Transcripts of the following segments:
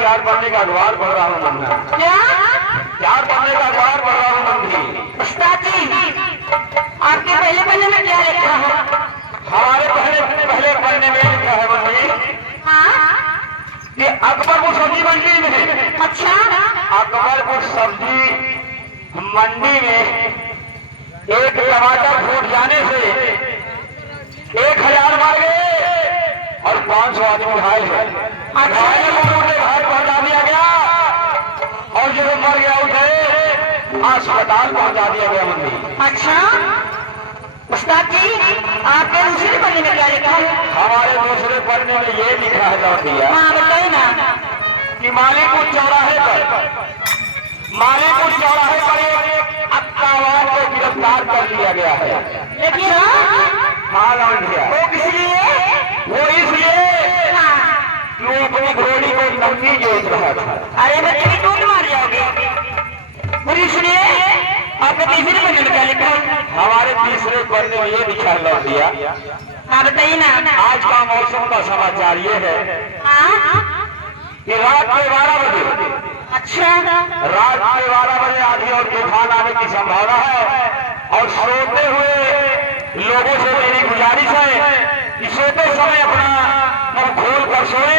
प्यार पढ़ने का अखबार पढ़ रहा हूँ नंदा। क्या? प्यार पढ़ने का अखबार पढ़ रहा हूँ नंदी। उस्ताद जी, आपके पहले पन्ने में क्या लिखा है? हमारे पहले पन्ने में लिखा है मंडी। हाँ? कि अकबरपुर सब्जी मंडी में। अच्छा? अकबरपुर सब्जी मंडी में एक टमाटर फूट जाने से 1000 मर गए और 500 आदमी घायल है। घायल को उनके घर पहुंचा दिया गया और जो मर गया उसे अस्पताल पहुंचा दिया गया मंडी। अच्छा? उस्ताद जी, आपके दूसरे पन्ने में क्या लिखा है? हमारे दूसरे पन्ने में ये लिखा है लौटिया। हाँ बताइए ना। कि मालीपुर चौराहे पर एक अक्कावार को गिरफ्तार कर लिया गया है। लेकिन हाँ लौटिया, वो किस लिए? वो इसलिए कि वो अपनी घोड़ी को नंगी जोत रहा था। अरे मैं तेरी टूट मार जाओगे। और इसलिए आपने तीसरे पन्ने में क्या लिखा है? हमारे तीसरे पन्ने में ये लिखा है लौटिया। हाँ बताइए ना। आज का मौसम का समाचार ये है हाँ? कि रात के 12 बजे अच्छा? रात के 12 बजे आंधी और तूफान आने की संभावना है। और सोते हुए लोगों से मेरी गुजारिश है कि सोते समय अपना मुंह खोल कर सोए,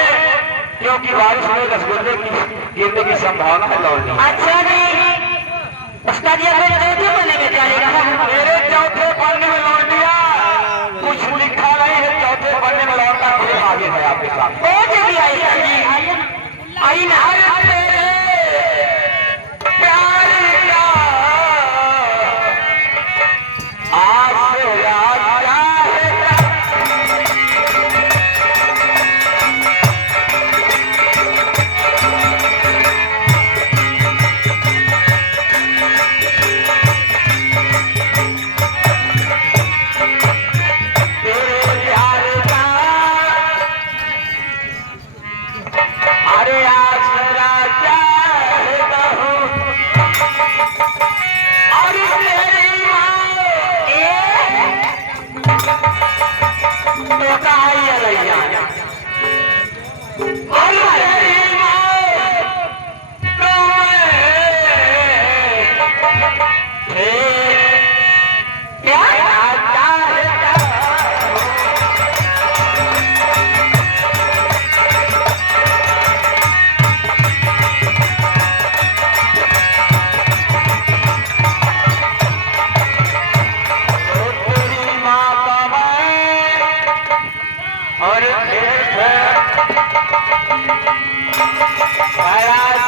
क्योंकि बारिश में रसगुल्ले गिरने की संभावना है लौटने। अच्छा जी, उस्ताद जी अपने चौथे पन्ने में क्या लिखा है? मेरे चौथे पन्ने में लौटिया कुछ लिखा नहीं है। चौथे पन्ने में लौटा फिर आगे है आपके साथ। ओ जी आई आई ना। आज से रात तो कहा ही अलैया और